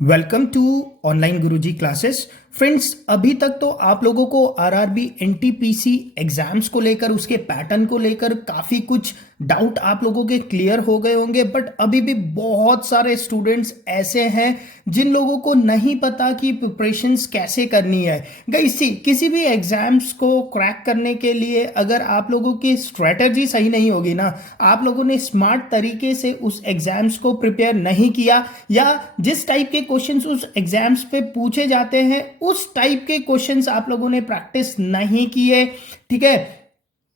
Welcome to online Guruji classes. Friends, अभी तक तो आप लोगों को आरआरबी एनटीपीसी एग्जाम्स को लेकर उसके पैटर्न को लेकर काफ़ी कुछ डाउट आप लोगों के क्लियर हो गए होंगे, बट अभी भी बहुत सारे स्टूडेंट्स ऐसे हैं जिन लोगों को नहीं पता कि प्रिपरेशंस कैसे करनी है। गाइस, किसी भी एग्जाम्स को क्रैक करने के लिए अगर आप लोगों की स्ट्रेटजी सही नहीं होगी ना, आप लोगों ने स्मार्ट तरीके से उस एग्जाम्स को प्रिपेयर नहीं किया या जिस टाइप के क्वेश्चंस उस एग्जाम्स पे पूछे जाते हैं उस टाइप के क्वेश्चंस आप लोगों ने प्रैक्टिस नहीं किए, ठीक है,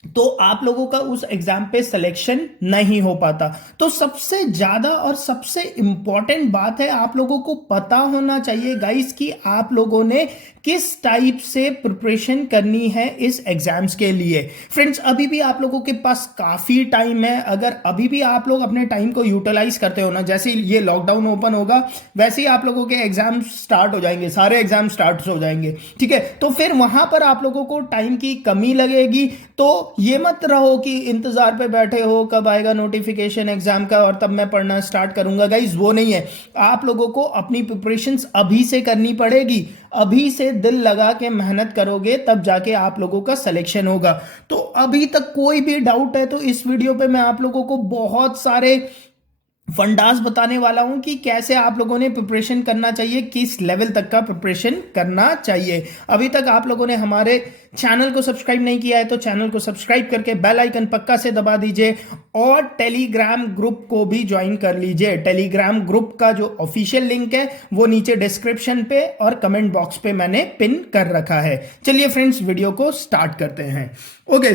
तो आप लोगों का उस एग्जाम पे सिलेक्शन नहीं हो पाता। तो सबसे ज्यादा और सबसे इंपॉर्टेंट बात है, आप लोगों को पता होना चाहिए गाइस कि आप लोगों ने किस टाइप से प्रिपरेशन करनी है इस एग्जाम्स के लिए। फ्रेंड्स, अभी भी आप लोगों के पास काफी टाइम है। अगर अभी भी आप लोग अपने टाइम को यूटिलाइज करते हो ना, जैसे ये लॉकडाउन ओपन होगा वैसे ही आप लोगों के एग्जाम स्टार्ट हो जाएंगे, सारे एग्जाम स्टार्ट हो जाएंगे, ठीक है। तो फिर वहां पर आप लोगों को टाइम की कमी लगेगी। तो ये मत रहो कि इंतजार पे बैठे हो कब आएगा नोटिफिकेशन एग्जाम का और तब मैं पढ़ना स्टार्ट करूंगा। गाइस, वो नहीं है। आप लोगों को अपनी प्रिपरेशंस अभी से करनी पड़ेगी। अभी से दिल लगा के मेहनत करोगे तब जाके आप लोगों का सिलेक्शन होगा। तो अभी तक कोई भी डाउट है तो इस वीडियो पे मैं आप लोगों को बहुत सारे फंडास बताने वाला हूं कि कैसे आप लोगों ने प्रिपरेशन करना चाहिए, किस लेवल तक का प्रिपरेशन करना चाहिए। अभी तक आप लोगों ने हमारे चैनल को सब्सक्राइब नहीं किया है तो चैनल को सब्सक्राइब करके बेल आइकन पक्का से दबा दीजिए और टेलीग्राम ग्रुप को भी ज्वाइन कर लीजिए। टेलीग्राम ग्रुप का जो ऑफिशियल लिंक है वो नीचे डिस्क्रिप्शन पे और कमेंट बॉक्स पे मैंने पिन कर रखा है। चलिए फ्रेंड्स, वीडियो को स्टार्ट करते हैं। ओके,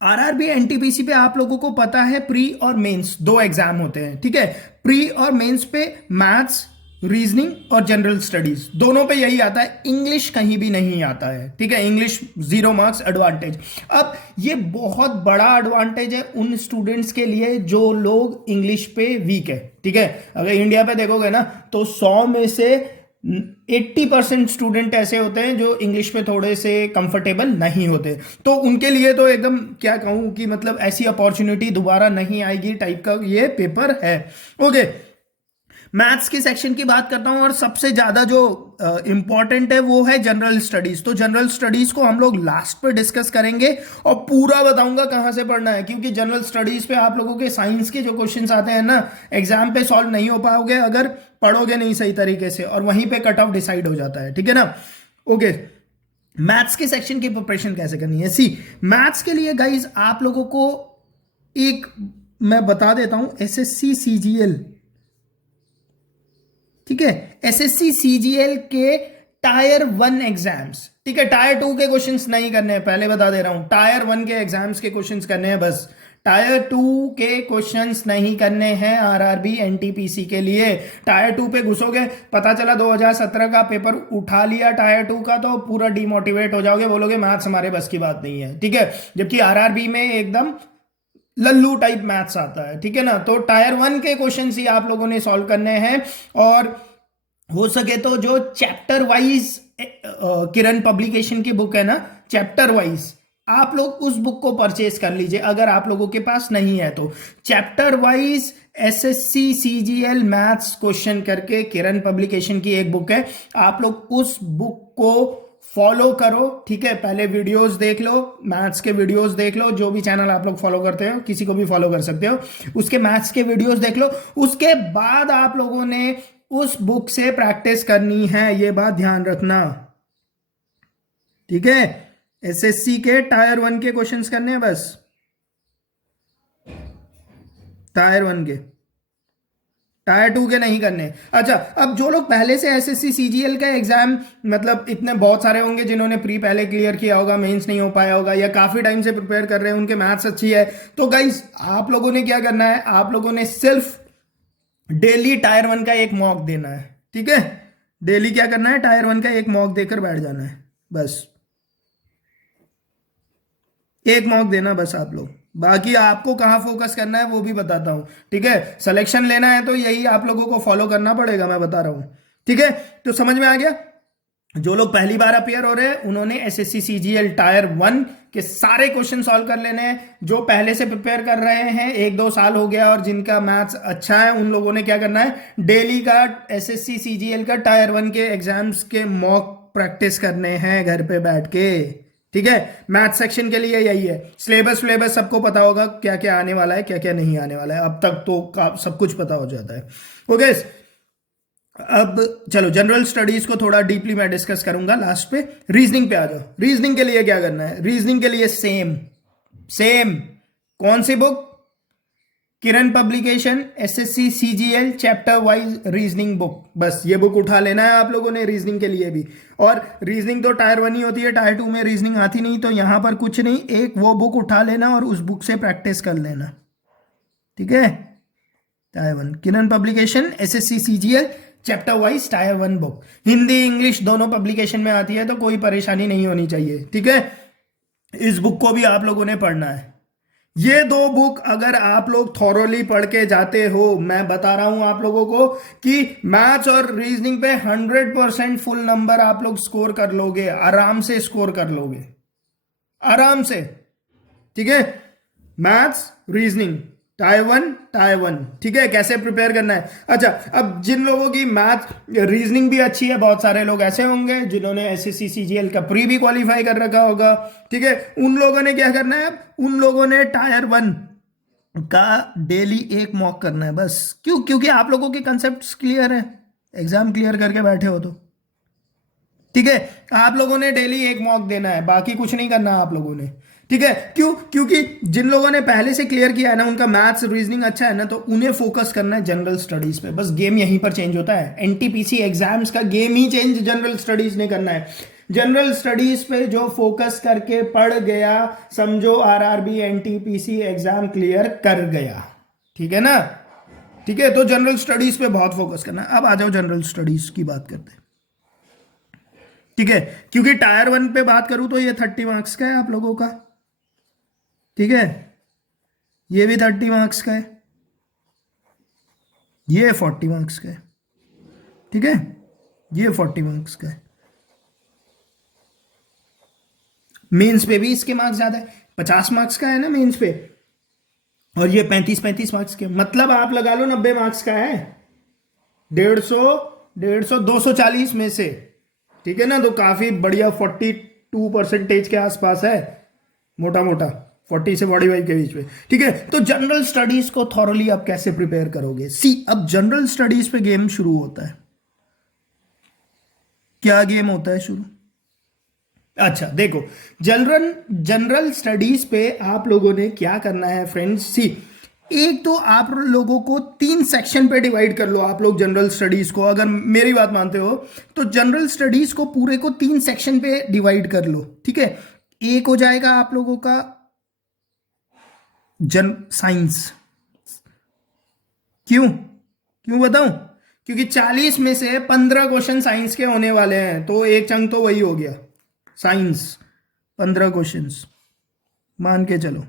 आरआरबी एनटीपीसी पे आप लोगों को पता है प्री और मेंस दो एग्जाम होते हैं, ठीक है। प्री और मेंस पे मैथ्स, रीजनिंग और जनरल स्टडीज दोनों पे यही आता है। इंग्लिश कहीं भी नहीं आता है, ठीक है। English 0 marks advantage. अब ये बहुत बड़ा एडवांटेज है उन स्टूडेंट्स के लिए जो लोग इंग्लिश पे वीक है, ठीक है। अगर इंडिया पे देखोगे ना तो 100 में से 80% स्टूडेंट ऐसे होते हैं जो इंग्लिश पे थोड़े से कंफर्टेबल नहीं होते। तो उनके लिए तो एकदम क्या कहूं कि मतलब ऐसी अपॉर्चुनिटी दोबारा नहीं आएगी टाइप का ये पेपर है। ओके, मैथ्स के सेक्शन की बात करता हूं और सबसे ज्यादा जो इंपॉर्टेंट है वो है जनरल स्टडीज। तो जनरल स्टडीज को हम लोग लास्ट पे डिस्कस करेंगे और पूरा बताऊंगा कहां से पढ़ना है, क्योंकि जनरल स्टडीज पे आप लोगों के साइंस के जो क्वेश्चंस आते हैं ना, एग्जाम पे सॉल्व नहीं हो पाओगे अगर पढ़ोगे नहीं सही तरीके से, और वहीं पे कट ऑफ डिसाइड हो जाता है, ठीक है ना। ओके, मैथ्स के सेक्शन की प्रिपरेशन कैसे करनी है। मैथ्स के लिए गाइज आप लोगों को एक मैं बता देता हूं, एसएससी सीजीएल, ठीक है, एसएससी सीजीएल के टायर 1 एग्जाम्स, ठीक है। टायर 2 के क्वेश्चंस नहीं करने हैं, पहले बता दे रहा हूं। टायर 1 के एग्जाम्स के क्वेश्चंस करने हैं बस। टायर 2 के क्वेश्चंस नहीं करने हैं आरआरबी एनटीपीसी के लिए। टायर 2 पे घुसोगे, पता चला 2017 का पेपर उठा लिया टायर 2 का, तो पूरा डिमोटिवेट हो जाओगे, बोलोगे मैथ्स हमारे बस की बात नहीं है, ठीक है। जबकि आरआरबी में एकदम लल्लू टाइप मैथ्स आता है, ठीक है ना। तो टायर 1 के क्वेश्चंस ही आप लोगों ने सॉल्व करने हैं, और हो सके तो जो चैप्टर वाइज किरण पब्लिकेशन की बुक है ना, चैप्टर वाइज आप लोग उस बुक को परचेज कर लीजिए अगर आप लोगों के पास नहीं है तो। Chapter wise SSC CGL maths question करके किरण पब्लिकेशन की एक बुक है, आप लोग उस बुक को फॉलो करो, ठीक है। पहले वीडियोस देख लो, मैथ्स के वीडियोस देख लो, जो भी चैनल आप लोग फॉलो करते हो, किसी को भी फॉलो कर सकते हो, उसके मैथ्स के वीडियोस देख लो। उसके बाद आप लोगों ने उस बुक से प्रैक्टिस करनी है, ये बात ध्यान रखना, ठीक है। एसएससी के टायर 1 के क्वेश्चंस करने हैं बस, टायर 1 के, टायर 2 के नहीं करने। अच्छा, अब जो लोग पहले से एसएससी सीजीएल का एग्जाम, मतलब इतने बहुत सारे होंगे जिन्होंने प्री पहले क्लियर किया होगा, मेंस नहीं हो पाया होगा, या काफी टाइम से प्रिपेयर कर रहे हैं, उनके मैथ्स अच्छी है, तो गाइस आप लोगों ने क्या करना है, आप लोगों ने सिर्फ डेली टायर 1 का एक मॉक देना है, ठीक है। डेली क्या करना है, टायर 1 का एक मॉक देकर बैठ जाना है बस। एक मॉक देना बस आप लोग, बाकी आपको कहां फोकस करना है वो भी बताता हूं, ठीक है। सिलेक्शन लेना है तो यही आप लोगों को फॉलो करना पड़ेगा, मैं बता रहा हूं, ठीक है। तो समझ में आ गया। जो लोग पहली बार अपियर हो रहे हैं उन्होंने एसएससी सीजीएल टायर 1 के सारे क्वेश्चन सॉल्व कर लेने हैं। जो पहले से प्रिपेयर कर रहे हैं 1-2 साल हो गया और जिनका मैथ्स अच्छा है उन लोगों ने क्या करना है, डेली का एसएससी सीजीएल का टायर 1 के एग्जाम्स के मॉक प्रैक्टिस करने हैं घर पे बैठ के। ठीक है, मैथ सेक्शन के लिए यही है। सिलेबस सबको पता होगा क्या क्या आने वाला है क्या क्या नहीं आने वाला है, अब तक तो सब कुछ पता हो जाता है। ओके, अब चलो जनरल स्टडीज को थोड़ा डीपली मैं डिस्कस करूंगा लास्ट पे। रीजनिंग पे आ जाओ। रीजनिंग के लिए क्या करना है, रीजनिंग के लिए सेम सेम कौन सी book, Kiran publication SSC CGL chapter wise reasoning book, बस ये बुक उठा लेना है आप लोगों ने रीजनिंग के लिए भी। और रीजनिंग तो टायर 1 ही होती है, टायर 2 में रीजनिंग आती नहीं, तो यहां पर कुछ नहीं, एक वो बुक उठा लेना और उस बुक से प्रैक्टिस कर लेना। ठीक है, tier 1 Kiran publication SSC CGL chapter wise tier 1 book, Hindi English दोनों पब्लिकेशन में आती है, तो कोई परेशानी नहीं होनी चाहिए। ठीक है, इस बुक को भी आप लोगों ने पढ़ना है। ये दो बुक अगर आप लोग थॉरोली पढ़ के जाते हो, मैं बता रहा हूं आप लोगों को कि मैथ्स और रीजनिंग पे 100% फुल नंबर आप लोग स्कोर कर लोगे, आराम से स्कोर कर लोगे, आराम से। ठीक है, मैथ्स रीजनिंग टाइप 1। ठीक है, कैसे प्रिपेयर करना है। अच्छा, अब जिन लोगों की मैथ रीजनिंग भी अच्छी है, बहुत सारे लोग ऐसे होंगे जिन्होंने एसएससी सीजीएल का प्री भी क्वालिफाई कर रखा होगा। ठीक है, उन लोगों ने क्या करना है, उन लोगों ने टायर 1 का डेली एक मॉक करना है बस। क्योंकि आप लोगों के कंसेप्ट क्लियर है, एग्जाम क्लियर करके बैठे हो तो। ठीक है, आप लोगों ने डेली एक मॉक देना है, बाकी कुछ नहीं करना आप लोगों ने। ठीक है, क्योंकि जिन लोगों ने पहले से क्लियर किया है ना, उनका मैथ्स रीजनिंग अच्छा है ना, तो उन्हें फोकस करना है जनरल स्टडीज पे। बस गेम यहीं पर चेंज होता है, एनटीपीसी एग्जाम्स का गेम ही चेंज जनरल स्टडीज ने करना है। जनरल स्टडीज पे जो फोकस करके पढ़ गया, समझो आरआरबी एनटीपीसी एग्जाम क्लियर कर गया। ठीक है ना, ठीक है, तो जनरल स्टडीज पे बहुत फोकस करना है। अब आ जाओ जनरल स्टडीज की बात करते हैं। ठीक है, क्योंकि टायर 1 पे बात करूं तो ये 30 मार्क्स का है आप लोगों का। ठीक है, ये भी 30 मार्क्स का है, ये 40 मार्क्स का है। ठीक है, ये 40 मार्क्स का है। मेंस पे भी इसके मार्क्स ज्यादा है, 50 मार्क्स का है ना मेंस पे, और ये 35 मार्क्स के, मतलब आप लगा लो 90 मार्क्स का है। 150 240 में से। ठीक है ना, तो काफी बढ़िया 42% के आसपास है, मोटा मोटा 40 से 45 के बीच में। ठीक है, तो जनरल स्टडीज को थॉरली आप कैसे प्रिपेयर करोगे। अब जनरल स्टडीज पे गेम शुरू होता है। क्या गेम होता है शुरू? अच्छा देखो, जनरल स्टडीज पे आप लोगों ने क्या करना है फ्रेंड्स। एक तो आप लोगों को 3 सेक्शन पे डिवाइड कर लो आप लोग जनरल स्टडीज को, अगर मेरी बात मानते हो तो जनरल स्टडीज को पूरे को 3 सेक्शन पे डिवाइड कर लो। ठीक है, एक हो जाएगा आप लोगों का साइंस। क्यों बताऊं? क्योंकि 40 में से 15 क्वेश्चन साइंस के होने वाले हैं, तो एक चंक तो वही हो गया साइंस, 15 क्वेश्चंस मान के चलो।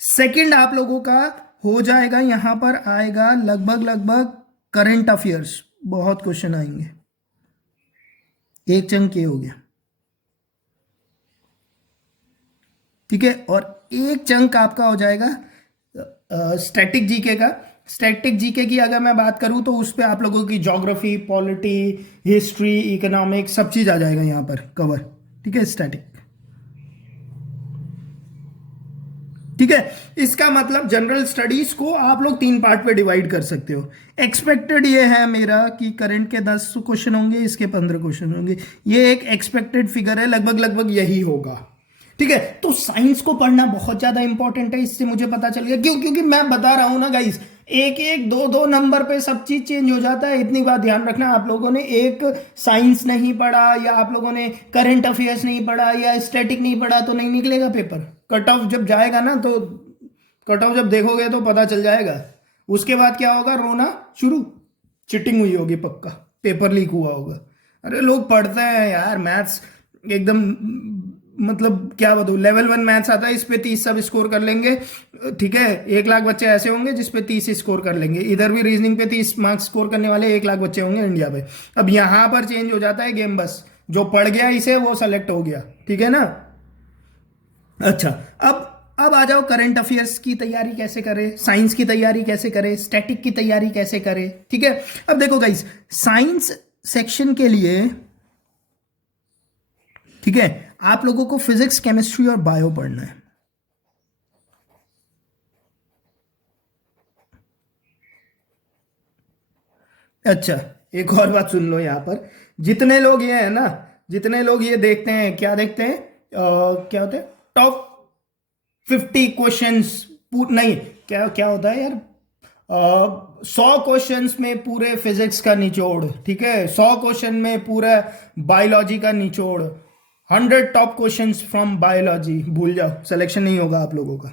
सेकंड आप लोगों का हो जाएगा, यहां पर आएगा लगभग करंट अफेयर्स, बहुत क्वेश्चन आएंगे, एक चंक ये हो गया। ठीक है, और एक चंक आपका हो जाएगा स्टैटिक जीके का। स्टैटिक जीके की अगर मैं बात करूं तो उस पर आप लोगों की ज्योग्राफी, पॉलिटी, हिस्ट्री, इकोनॉमिक्स सब चीज आ जाएगा यहां पर कवर। ठीक है, स्टैटिक। ठीक है, इसका मतलब जनरल स्टडीज को आप लोग 3 पार्ट पे डिवाइड कर सकते हो। एक्सपेक्टेड ये है मेरा कि करंट के 10 क्वेश्चन होंगे, इसके 15 क्वेश्चन होंगे, ये एक एक्सपेक्टेड फिगर है, लगभग यही होगा। ठीक है, तो साइंस को पढ़ना बहुत ज्यादा इंपॉर्टेंट है, इससे मुझे पता चल गया। क्योंकि मैं बता रहा हूं ना गाइस, एक दो नंबर पे सब चीज चेंज हो जाता है। इतनी बात ध्यान रखना, आप लोगों ने एक साइंस नहीं पढ़ा या आप लोगों ने करंट अफेयर्स नहीं पढ़ा या स्टैटिक नहीं पढ़ा तो नहीं निकलेगा पेपर। कट ऑफ जब जाएगा ना, तो कट ऑफ जब देखोगे तो पता चल जाएगा। उसके बाद क्या होगा, रोना शुरू, चिटिंग हुई होगी पक्का, पेपर लीक हुआ होगा। अरे लोग पढ़ते हैं यार मैथ्स एकदम मतलब क्या बताऊँ, लेवल 1 मैथ्स आता है, इस पे 30 सब स्कोर कर लेंगे, ठीक है। 1 लाख बच्चे ऐसे होंगे जिस पे 30 स्कोर कर लेंगे। इधर भी रीजनिंग पे 30 मार्क्स स्कोर करने वाले 1 लाख बच्चे होंगे इंडिया पे। अब यहां पर चेंज हो जाता है गेम, बस जो पढ़ गया इसे वो सेलेक्ट हो गया, ठीक है ना। अच्छा, अब आ जाओ करंट अफेयर्स की तैयारी कैसे करें, साइंस की तैयारी कैसे करें, स्टैटिक की तैयारी कैसे करें, ठीक है। अब देखो गाइस, साइंस सेक्शन के लिए, ठीक है, आप लोगों को फिजिक्स, केमिस्ट्री और बायो पढ़ना है। अच्छा, एक और बात सुन लो यहां पर, जितने लोग ये है ना, जितने लोग ये देखते हैं, क्या देखते हैं, क्या होते हैं, टॉप 50 क्वेश्चंस, नहीं, क्या क्या होता है यार, 100 क्वेश्चंस में पूरे फिजिक्स का निचोड़, ठीक है, 100 क्वेश्चन में पूरा बायोलॉजी का निचोड़, 100 टॉप क्वेश्चंस फ्रॉम बायोलॉजी, भूल जाओ, सिलेक्शन नहीं होगा आप लोगों का,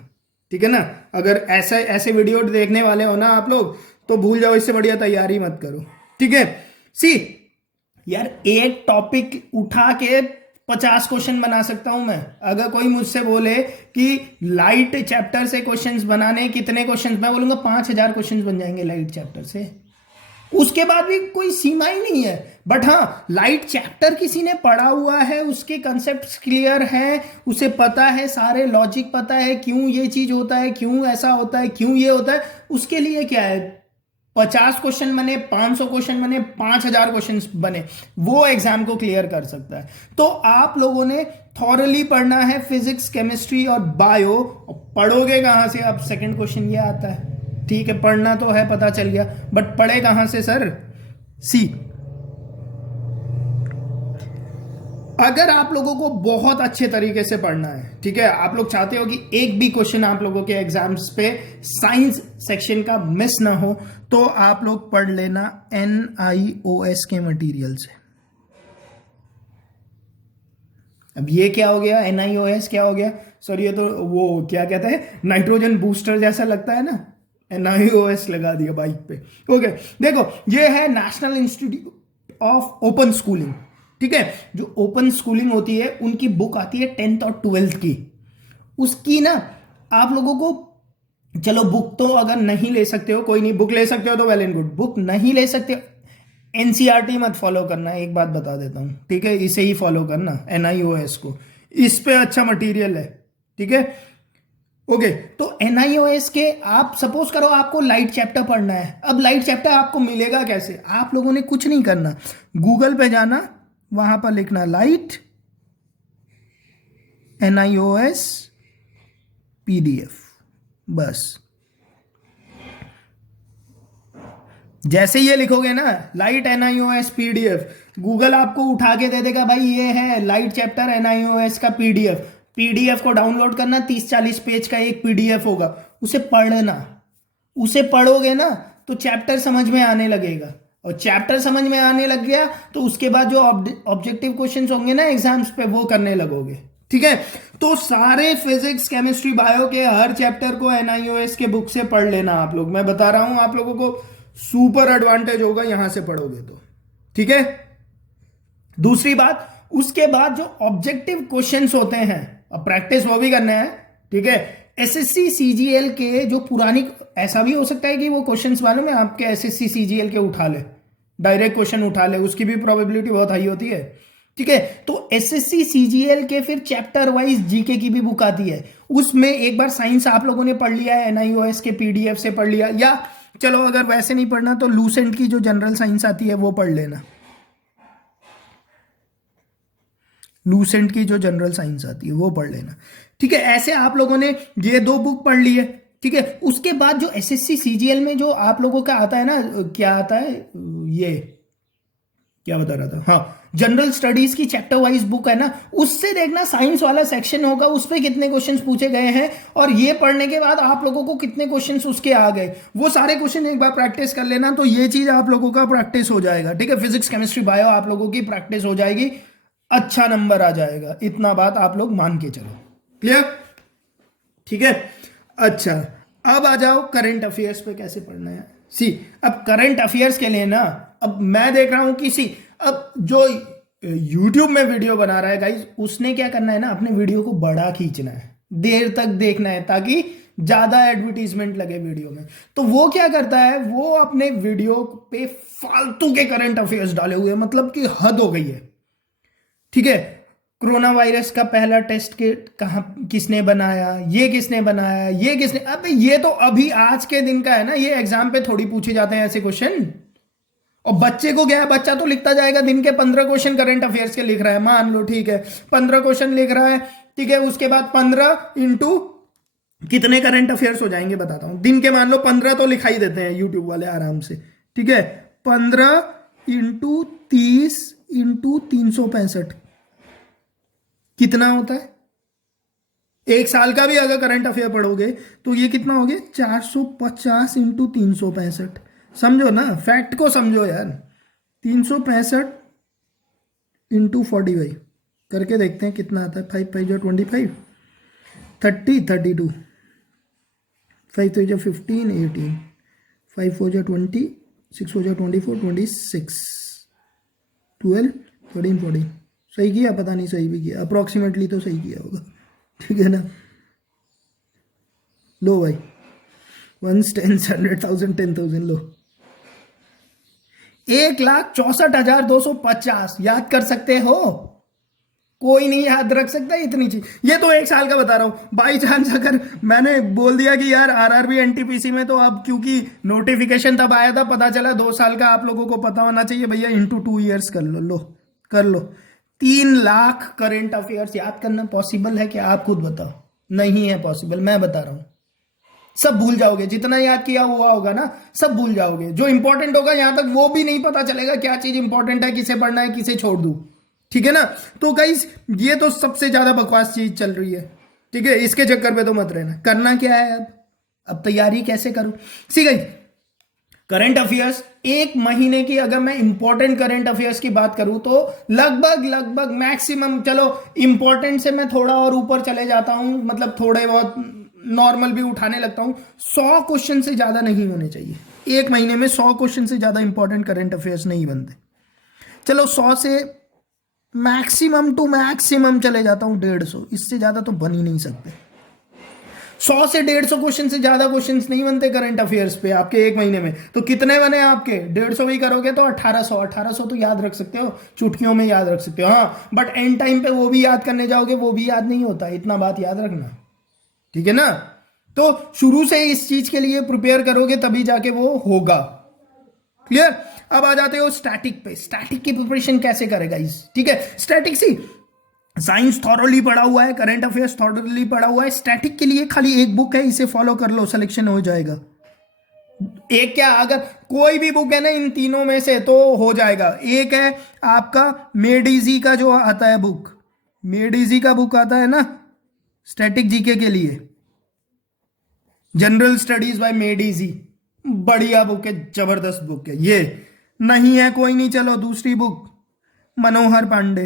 ठीक है ना। अगर ऐसे ऐसे वीडियो देखने वाले हो ना आप लोग, तो भूल जाओ, इससे बढ़िया तैयारी मत करो, ठीक है। सी यार, एक टॉपिक उठा के 50 क्वेश्चन बना सकता हूं मैं। अगर कोई मुझसे बोले कि लाइट चैप्टर से क्वेश्चंस बनाने कितने क्वेश्चंस, मैं बोलूंगा 5000 क्वेश्चंस बन जाएंगे लाइट चैप्टर से। उसके बाद भी कोई सीमा ही नहीं है। बट हाँ, लाइट चैप्टर किसी ने पढ़ा हुआ है, उसके कंसेप्ट क्लियर है, उसे पता है, सारे लॉजिक पता है, क्यों ये चीज होता है, क्यों ऐसा होता है, क्यों ये होता है, उसके लिए क्या है, 50 क्वेश्चन बने, 500 क्वेश्चन बने, 5000 क्वेश्चन बने, वो एग्जाम को क्लियर कर सकता है। तो आप लोगों ने थॉरली पढ़ना है फिजिक्स, केमिस्ट्री और बायो। पढ़ोगे कहां से, अब सेकंड क्वेश्चन ये आता है, ठीक है, पढ़ना तो है, पता चल गया, बट पढ़े कहां से सर। सी, अगर आप लोगों को बहुत अच्छे तरीके से पढ़ना है, ठीक है, आप लोग चाहते हो कि एक भी क्वेश्चन आप लोगों के एग्जाम्स पे साइंस सेक्शन का मिस ना हो, तो आप लोग पढ़ लेना NIOS के मटेरियल से। अब ये क्या हो गया, NIOS क्या हो गया, सर ये तो वो क्या कहते हैं, नाइट्रोजन बूस्टर जैसा लगता है ना, NIOS लगा दिया बाइक पे। ओके, देखो, ये है national institute of open schooling, ठीक है। जो ओपन स्कूलिंग होती है, उनकी बुक आती है 10th और 12th की। उसकी ना आप लोगों को, चलो बुक तो अगर नहीं ले सकते हो कोई नहीं, बुक ले सकते हो तो वेल एंड गुड, बुक नहीं ले सकते, NCERT मत फॉलो करना, एक बात बता देता हूं, ठीक है, इसे ही फॉलो करना, NIOS को, इस पे अच्छा मटेरियल है, ठीक है। ओके, तो NIOS के, आप सपोज करो आपको लाइट चैप्टर पढ़ना है। अब लाइट चैप्टर आपको मिलेगा कैसे, आप लोगों ने कुछ नहीं करना, गूगल पे जाना, वहां पर लिखना लाइट NIOS PDF, बस। जैसे ये लिखोगे ना, लाइट NIOS PDF, गूगल आपको उठा के दे देगा, भाई ये है लाइट चैप्टर NIOS का PDF को डाउनलोड करना, 30-40 पेज का एक PDF होगा, उसे पढ़ना। उसे पढ़ोगे ना तो चैप्टर समझ में आने लगेगा, और चैप्टर समझ में आने लग गया तो उसके बाद जो ऑब्जेक्टिव क्वेश्चंस होंगे ना एग्जाम्स पे, वो करने लगोगे, ठीक है। तो सारे फिजिक्स, केमिस्ट्री, बायो के हर चैप्टर को NIOS के बुक से पढ़ लेना आप लोग, मैं बता रहा हूं आप लोगों को, सुपर एडवांटेज होगा यहां से पढ़ोगे तो, ठीक है। दूसरी बात, उसके बाद जो ऑब्जेक्टिव क्वेश्चंस होते हैं, अब प्रैक्टिस वो भी करना है, ठीक है। SSC CGL के जो पुरानी, ऐसा भी हो सकता है कि वो क्वेश्चंस वाले में आपके SSC CGL के उठा ले, डायरेक्ट क्वेश्चन उठा ले, उसकी भी प्रोबेबिलिटी बहुत हाई होती है, ठीक है। तो SSC CGL के फिर चैप्टर वाइज जीके की भी बुक आती है, उसमें एक बार साइंस आप लोगों ने पढ़ लिया है, NIOS के PDF से पढ़ लिया, या चलो अगर वैसे नहीं पढ़ना तो लूसेंट की जो जनरल साइंस आती है वो पढ़ लेना, लूसेंट की जो जनरल साइंस आती है वो पढ़ लेना, ठीक है। ऐसे आप लोगों ने ये 2 बुक पढ़ ली है, ठीक है। उसके बाद जो SSC CGL में जो आप लोगों का आता है ना, क्या आता है, ये क्या बता रहा था, हाँ, जनरल स्टडीज की चैप्टर वाइज बुक है ना, उससे देखना साइंस वाला सेक्शन होगा, उस पर कितने क्वेश्चंस पूछे गए हैं, और ये पढ़ने के बाद आप लोगों को कितने क्वेश्चंस उसके आ गए, वो सारे क्वेश्चन एक बार प्रैक्टिस कर लेना, तो ये चीज आप लोगों का प्रैक्टिस हो जाएगा, ठीक है। फिजिक्स, केमिस्ट्री, बायो आप लोगों की प्रैक्टिस हो जाएगी, अच्छा नंबर आ जाएगा, इतना बात आप लोग मान के चलो, क्लियर, ठीक है। अच्छा, अब आ जाओ करंट अफेयर्स पे कैसे पढ़ना है। सी, अब करंट अफेयर्स के लिए ना, अब मैं देख रहा हूं कि सी, अब जो यूट्यूब में वीडियो बना रहा है गाइज, उसने क्या करना है ना, अपने वीडियो को बड़ा खींचना है, देर तक देखना है ताकि ज्यादा एडवर्टीजमेंट लगे वीडियो में। तो वो क्या करता है, वो अपने वीडियो पे फालतू के करंट अफेयर्स डाले हुए हैं, मतलब कि हद हो गई है। ठीक है, कोरोना वायरस का पहला टेस्ट किट कहाँ किसने बनाया, ये किसने बनाया, ये किसने, अब ये तो अभी आज के दिन का है ना, ये एग्जाम पे थोड़ी पूछे जाते हैं ऐसे क्वेश्चन। और बच्चे को क्या है, बच्चा तो लिखता जाएगा, दिन के 15 क्वेश्चन करंट अफेयर्स के लिख रहा है, मान लो ठीक है 15 क्वेश्चन लिख रहा है, ठीक है, उसके बाद 15 इंटू कितने करंट अफेयर्स हो जाएंगे बताता हूं, दिन के मान लो 15 तो लिखा ही देते हैं यूट्यूब वाले आराम से। ठीक है, 15 इंटू 30 इंटू 365 कितना होता है? एक साल का भी अगर करंट अफेयर पढ़ोगे तो ये कितना हो गया, 450 इंटू 365। समझो ना, फैक्ट को समझो यार। 365 इंटू 45 करके देखते हैं कितना आता है। 5 5 जो 25, 30 32, 5 3 जो 15 18, 5 4 जो 20, 6 4 जो 24 26, 12 13 14। सही किया? पता नहीं सही भी किया, अप्रोक्सीमेटली तो सही किया होगा। ठीक है ना? लो भाई, 1 10 100,000 10,000 लो, 1,64,250 याद कर सकते हो? कोई नहीं याद रख सकता इतनी चीज, ये तो एक साल का बता रहा हूं। बाई चांस अगर मैंने बोल दिया कि यार आरआरबी एनटीपीसी में, तो अब क्योंकि नोटिफिकेशन तब आया था, पता चला 2 साल का आप लोगों को पता होना चाहिए भैया, इंटू 2 ईयर्स कर लो, लो कर लो। 3 लाख करेंट अफेयर्स याद करना पॉसिबल है क्या? आप खुद बताओ। नहीं है पॉसिबल, मैं बता रहा हूं। सब भूल जाओगे, जितना याद किया हुआ होगा ना सब भूल जाओगे। जो इंपॉर्टेंट होगा यहां तक वो भी नहीं पता चलेगा क्या चीज इंपॉर्टेंट है, किसे पढ़ना है, किसे छोड़ दूं। ठीक है ना? तो गाइस ये तो सबसे ज्यादा बकवास चीज चल रही है। ठीक है, इसके चक्कर पे तो मत रहना। करना क्या है अब तैयारी कैसे करूं? सी गई, करंट अफेयर्स एक महीने की, अगर मैं इंपॉर्टेंट करंट अफेयर्स की बात करूं तो लगभग लगभग मैक्सिमम, चलो इंपॉर्टेंट से मैं थोड़ा और ऊपर चले जाता हूं, मतलब थोड़े बहुत नॉर्मल भी उठाने लगता हूं, 100 क्वेश्चन से ज्यादा नहीं होने चाहिए एक महीने में। 100 क्वेश्चन से ज्यादा इंपॉर्टेंट करंट अफेयर्स नहीं बनते। चलो 100 से मैक्सिमम टू मैक्सिमम चले जाता हूं 150, इससे ज्यादा तो बन ही नहीं सकते। 100 से 150 क्वेश्चन से ज्यादा क्वेश्चंस नहीं बनते करंट अफेयर्स पे आपके एक महीने में। तो कितने बने आपके? 150 भी करोगे तो 1800। 1800 तो याद रख सकते हो, चुटकियों में याद रख सकते हो, हाँ, बट एंड टाइम पे वो भी याद करने जाओगे वो भी याद नहीं होता, इतना बात याद रखना। ठीक है ना? तो शुरू से इस चीज के लिए प्रिपेयर करोगे तभी जाके वो होगा। क्लियर? अब आ जाते हो स्टैटिक पे। स्टैटिक की प्रिपरेशन कैसे करेगा इस? ठीक है, स्टैटिक सी साइंस थॉरोली पढ़ा हुआ है, करंट अफेयर्स थॉरोली पढ़ा हुआ है, स्टैटिक के लिए खाली एक बुक है, इसे फॉलो कर लो, सिलेक्शन हो जाएगा। एक क्या, अगर कोई भी बुक है ना इन तीनों में से तो हो जाएगा। एक है आपका मेडिजी का जो आता है बुक, मेडिजी का बुक आता है ना स्टैटिक जीके के लिए, जनरल स्टडीज बाय मेडिजी, बढ़िया बुक है, जबरदस्त बुक है। ये नहीं है कोई नहीं, चलो दूसरी बुक मनोहर पांडे,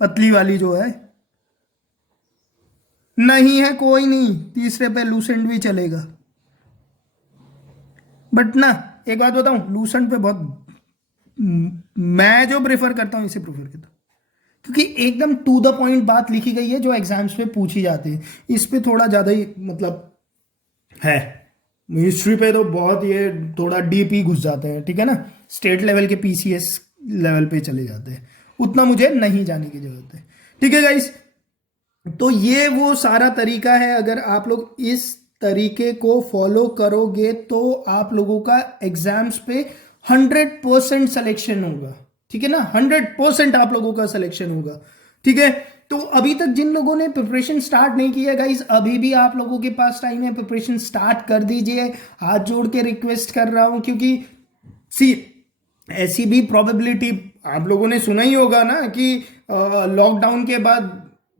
पतली वाली जो है, नहीं है कोई नहीं, तीसरे पे लूसेंट भी चलेगा। बट ना एक बात बताऊं, लूसेंट पे बहुत मैं जो प्रेफर करता हूं इसे प्रेफर करता हूं, क्योंकि एकदम टू द पॉइंट बात लिखी गई है जो एग्जाम्स में पूछी जाती है। इस पे थोड़ा ज्यादा ही मतलब है, हिस्ट्री पे तो बहुत ये थोड़ा डीप ही घुस जाते हैं। ठीक है ना? स्टेट लेवल के पीसीएस लेवल पे चले जाते हैं, उतना मुझे नहीं जाने की जरूरत है। ठीक है गाइस, तो ये वो सारा तरीका है, अगर आप लोग इस तरीके को फॉलो करोगे तो आप लोगों का एग्जाम्स पे 100% सिलेक्शन होगा। ठीक है ना? 100% आप लोगों का सिलेक्शन होगा। ठीक है, तो अभी तक जिन लोगों ने प्रिपरेशन स्टार्ट नहीं किया गाइस, अभी भी आप लोगों के पास टाइम है, प्रिपरेशन स्टार्ट कर दीजिए। हाथ जोड़ के रिक्वेस्ट कर रहा हूं, क्योंकि सी ऐसी भी प्रोबेबिलिटी आप लोगों ने सुना ही होगा ना कि लॉकडाउन के बाद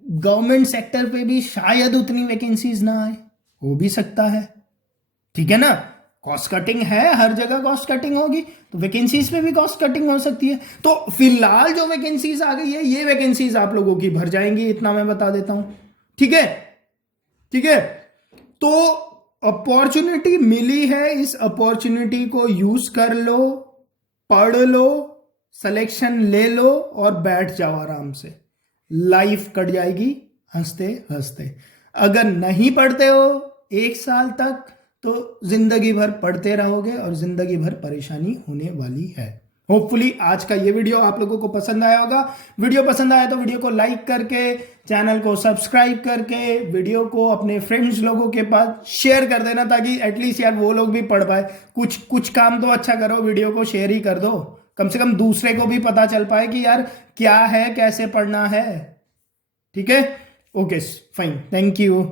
गवर्नमेंट सेक्टर पे भी शायद उतनी वैकेंसीज ना आए, हो भी सकता है। ठीक है ना? कॉस्ट कटिंग है, हर जगह कॉस्ट कटिंग होगी, तो वैकेंसीज पे भी कॉस्ट कटिंग हो सकती है। तो फिलहाल जो वैकेंसीज आ गई है, ये वैकेंसीज आप लोगों की भर जाएंगी, इतना मैं बता देता हूं। ठीक है? ठीक है, तो अपॉर्चुनिटी मिली है, इस अपॉर्चुनिटी को यूज कर लो, पढ़ लो, सिलेक्शन ले लो और बैठ जाओ आराम से, लाइफ कट जाएगी हंसते हंसते। अगर नहीं पढ़ते हो 1 साल तक तो जिंदगी भर पढ़ते रहोगे और जिंदगी भर परेशानी होने वाली है। होपफुली आज का ये वीडियो आप लोगों को पसंद आया होगा। वीडियो पसंद आया तो वीडियो को लाइक करके, चैनल को सब्सक्राइब करके, वीडियो को अपने फ्रेंड्स लोगों के पास शेयर कर देना, ताकि एटलीस्ट यार वो लोग भी पढ़ पाए। कुछ कुछ काम तो अच्छा करो, वीडियो को शेयर ही कर दो, कम से कम दूसरे को भी पता चल पाए कि यार क्या है, कैसे पढ़ना है। ठीक है, ओके फाइन, थैंक यू।